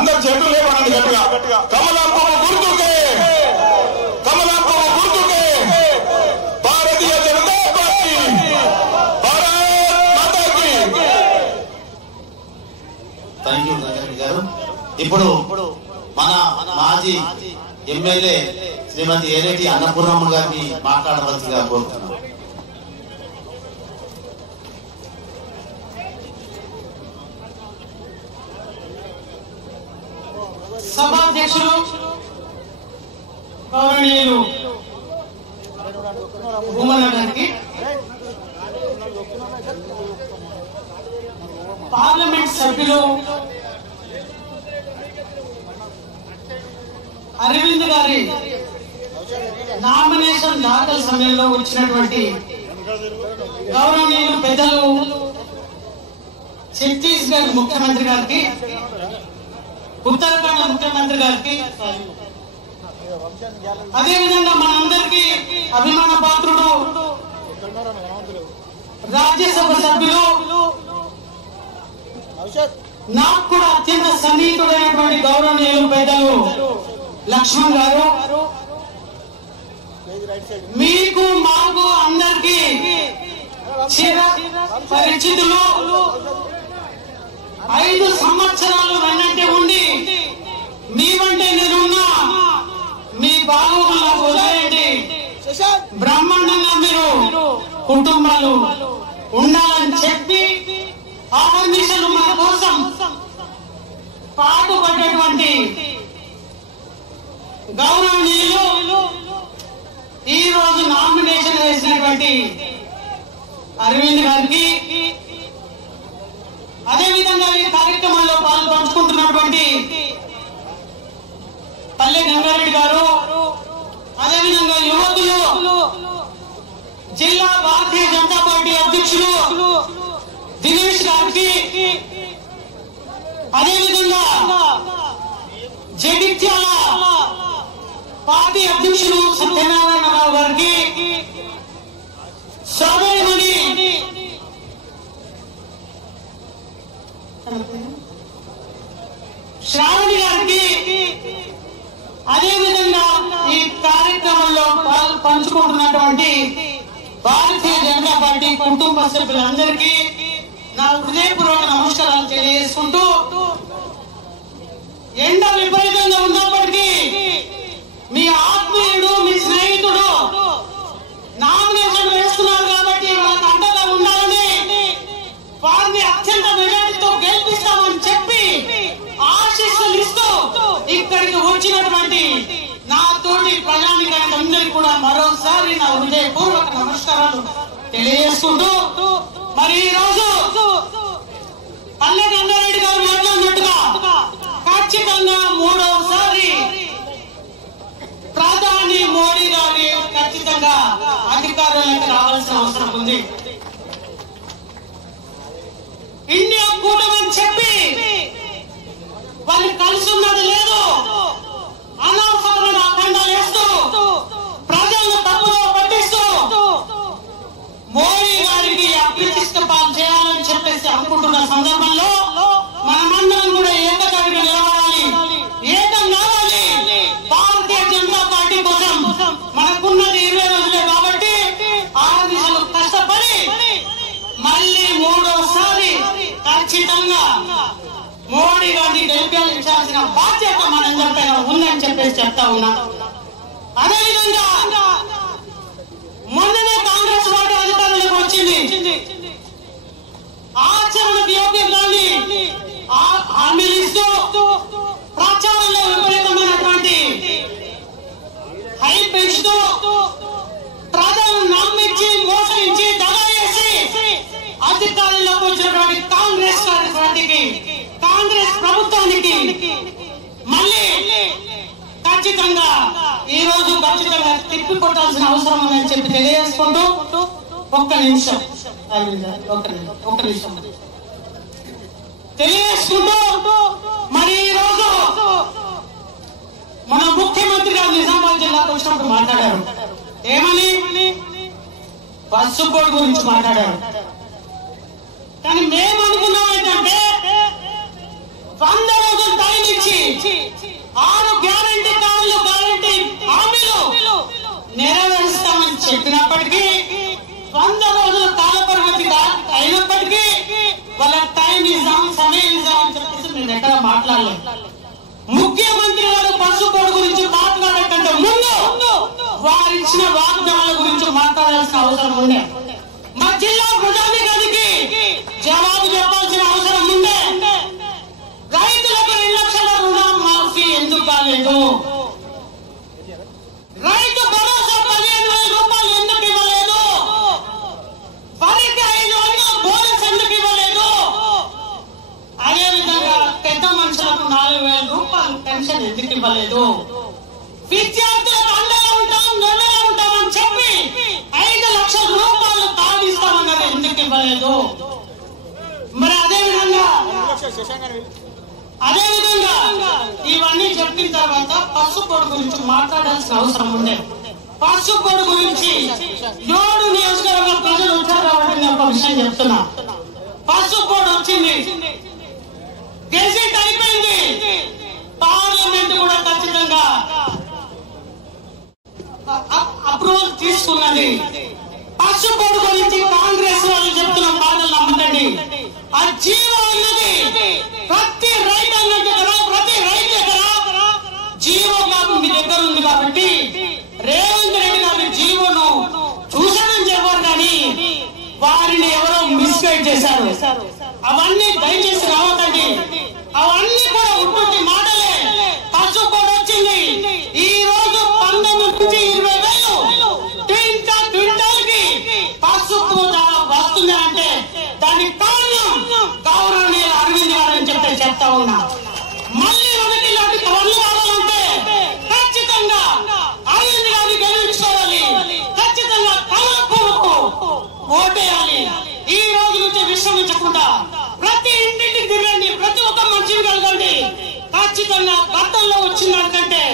అందరు చెట్లు లేవనండి గట్టిగా. కమలం పువ్వు గుర్తుకే, కమలం పువ్వు గుర్తుకే, భారతీయ జనతా పార్టీ, భారత్ మాతాకి. థ్యాంక్ యూ రంగారెడ్డి గారు. ఇప్పుడు మన మాజీ ఎమ్మెల్యే శ్రీమతి ఏలేటి అన్నపూర్ణమ్మ గారిని మాట్లాడవలసిగా కోరుతున్నాం. సభాధ్యక్షులు గౌరవనీయులు భూమన్న గారికి, పార్లమెంట్ సభ్యులు అరవింద్ గారి నామినేషన్ దాఖలు సమయంలో వచ్చినటువంటి గౌరవనీయులు పెద్దలు ఛత్తీస్గఢ్ ముఖ్యమంత్రి గారికి, ఉత్తరాఖండ్ ముఖ్యమంత్రి గారికి, అదేవిధంగా మనందరికీ అభిమాన పాత్రుడు రాజ్యసభ సభ్యులు, నాకు కూడా అత్యంత సన్నిహితుడైనటువంటి గౌరవనీయులు పెద్దలు లక్ష్మణ్ గారు, మీకు మాకు అందరికీ పరిచితులు, 5 సంవత్సరాలు వెన్నంటే ఉండి మీ వంటే నేనున్నా, మీ బాగోగులు నాకు వదిలేయండి, బ్రహ్మాండంగా మీరు కుటుంబాలు ఉండాలని చెప్పి ఆహర్నిశలు మన కోసం పాటుపడ్డటువంటి గౌరవనీయులు ఈ రోజు నామినేషన్ వేసినటువంటి అరవింద్ గారికి, అదేవిధంగా ఈ కార్యక్రమంలో పాల్పంచుకుంటున్నటువంటి పల్లె గంగారెడ్డి గారు, అదేవిధంగా యువకులు, జిల్లా భారతీయ జనతా పార్టీ అధ్యక్షులు దినేష్ గారికి, అదేవిధంగా జగిత్యాల పార్టీ అధ్యక్షులు సత్యనారాయణరావు గారికి, సోదరిమణి శ్రావణి గారికి, అదేవిధంగా ఈ కార్యక్రమంలో పంచుకుంటున్నటువంటి భారతీయ జనతా పార్టీ కుటుంబ సభ్యులందరికీ నా హృదయపూర్వక నమస్కారాలు తెలియజేసుకుంటూ, ఎండ విపరీతంగా ఉన్నప్పటికీ మీ ఆత్మీయుడు, మీ స్నేహితుడు నామినేషన్ వేస్తున్నారు కాబట్టి వాళ్ళకి అండగా ఉండాలని, వారిని అత్యంత మెజారిటీతో గెలిపిస్తామని చెప్పి ఆశీస్సులు ఇస్తూ ఇక్కడికి వచ్చినటువంటి నా తోటి ప్రజానికానికి అందరికీ కూడా మరోసారి నా హృదయపూర్వక నమస్కారాలు తెలియజేసుకుంటూ, మరి ఈ రోజు పల్లె గంగారెడ్డి గారు మాట్లాడినట్టుగా ఖచ్చితంగా 3వసారి ప్రధాని మోడీ గారి ఖచ్చితంగా అధికారంలోకి రావాల్సిన అవసరం ఉంది. ఇండియా కూటమి చెప్పి వాళ్ళు కలిసి ఉన్నది లేదు, అనవసరమైన అఖండాలు వేస్తూ ప్రజలను తప్పులో పట్టిస్తూ మోడీ గారికి అప్రతిష్ట పాలు చేయాలని చెప్పేసి అనుకుంటున్న సందర్భంలో మనమందరం కూడా ఏకతాటిగా నిలబడాలి, ఏకం కావాలి. భారతీయ జనతా పార్టీ కోసం మనకున్నది 20 రోజులే కాబట్టి 6 దిశలు కష్టపడి మళ్ళీ 3వసారి ఖచ్చితంగా మోడీ గారిని గెలిపించాల్సిన బాధ్యత మనందరిపైన ఉందని చెప్పేసి చెప్తా ఉన్నా. అదేవిధంగా మొన్ననే కాంగ్రెస్ పార్టీ అధికారంలోకి వచ్చింది, ఆచరణకు యోగ్యంగాని హామీలు ఇస్తూ ప్రచారంలో విపరీతమైనటువంటి హై పెంచుతూ ప్రజలను నమ్మించి మోసగించి దగా చేసి అధికారంలోకి వచ్చినటువంటి కాంగ్రెస్ పార్టీకి, కాంగ్రెస్ ప్రభుత్వానికి మళ్ళీ ఖచ్చితంగా ఈ రోజు ఖచ్చితంగా తిప్పి కొట్టాల్సిన అవసరం ఉందని చెప్పి తెలియజేసుకుంటూ, ఒక్క నిమిషం తెలియజేసుకుంటూ, మరి ఈ రోజు మన ముఖ్యమంత్రి గారు నిజామాబాద్ జిల్లాకు వచ్చినప్పుడు మాట్లాడారు. ఏమని? బస్సు కోడ్ గురించి మాట్లాడారు. కానీ మేము అనుకున్నాం ఏంటంటే 100 రోజులు టైం ఇచ్చి అయినప్పటికీ 100 రోజుల కాల పరిమితి అయినప్పటికీ వాళ్ళ టైం ఇద్దాం, సమయం ఇద్దాం అని చెప్పేసి నేను ఎక్కడ మాట్లాడలేదు. ముఖ్యమంత్రి గారు పసుపు పొడి గురించి మాట్లాడకంటే ముందు వారు ఇచ్చిన వాగ్దానాల గురించి మాట్లాడాల్సిన అవసరం ఉండే. మా జిల్లా ప్రజానికానికి జవాబు చెప్పాల్సిన అవసరం ఉండే. రైతులకు 2 లక్షల రుణం మాఫీ ఎందుకు కాలేదు? రైతు భరోసా 15,000 రూపాయలు ఎందుకు ఇవ్వలేదు? వరికి 500 బోనస్ ఎందుకు ఇవ్వలేదు? అదేవిధంగా పెద్ద మనుషులకు 4,000 రూపాయలు పెన్షన్ ఎందుకు ఇవ్వలేదు? విద్యార్థులకు అండగా ఉంటాం, నెలగా ఉంటామని చెప్పి 5 లక్షల రూపాయలు తాగిస్తామన్నారు, ఎందుకు ఇవ్వలేదు? మరి అదేవిధంగా ఇవన్నీ చెప్పిన తర్వాత పసుపు పొడి గురించి మాట్లాడాల్సిన అవసరం ఉండే. పసుపు పొడి గురించి 7 నియోజకవర్గ ప్రజలు వచ్చారు కాబట్టి నేను ఒక విషయం చెప్తున్నా. పసుపు పొడి వచ్చింది, గెజిట్ అయిపోయింది, పార్లమెంట్ కూడా ఖచ్చితంగా అప్రూవల్ తీసుకున్నది. పసుపు పొడి గురించి కాంగ్రెస్ వాళ్ళు చెప్తున్న మాటలు నమ్మకండి. ఆ జీవో అన్నది ప్రతి రైతు అన్నట్టు కదా, ప్రతి రైతు దగ్గర జీవో కాపు మీ దగ్గర ఉంది కాబట్టి రేవంత్ రెడ్డి గారి జీవోను చూసానని చెప్పారు కానీ వారిని ఎవరో మిస్గైడ్ చేశారు. అవన్నీ దయచేసి రావకండి. అవన్నీ కూడా ఉట్టి మాటలే. పసుపు పొడి వచ్చింది. ఈ రోజు 19 నుంచి 20,000 క్వింటాల్కి పసుపు వస్తుంది అంటే దానికి కారణం గౌరవనీయులు అరవింద్ గారు అని చెప్తా ఉన్నా. మళ్ళీ మనకి ఇలాంటి పనులు కావాలంటే ఖచ్చితంగా అరవింద్ గారిని గెలిపించుకోవాలి, ఖచ్చితంగా కమలపువ్వుకు ఓటేయాలి. ఈ రోజు నుంచి విశ్రమించకుండా ప్రతి ఇంటికి తిరగండి, ప్రతి ఒక్క మనిషిని కలగండి. ఖచ్చితంగా గతంలో వచ్చిన దానికంటే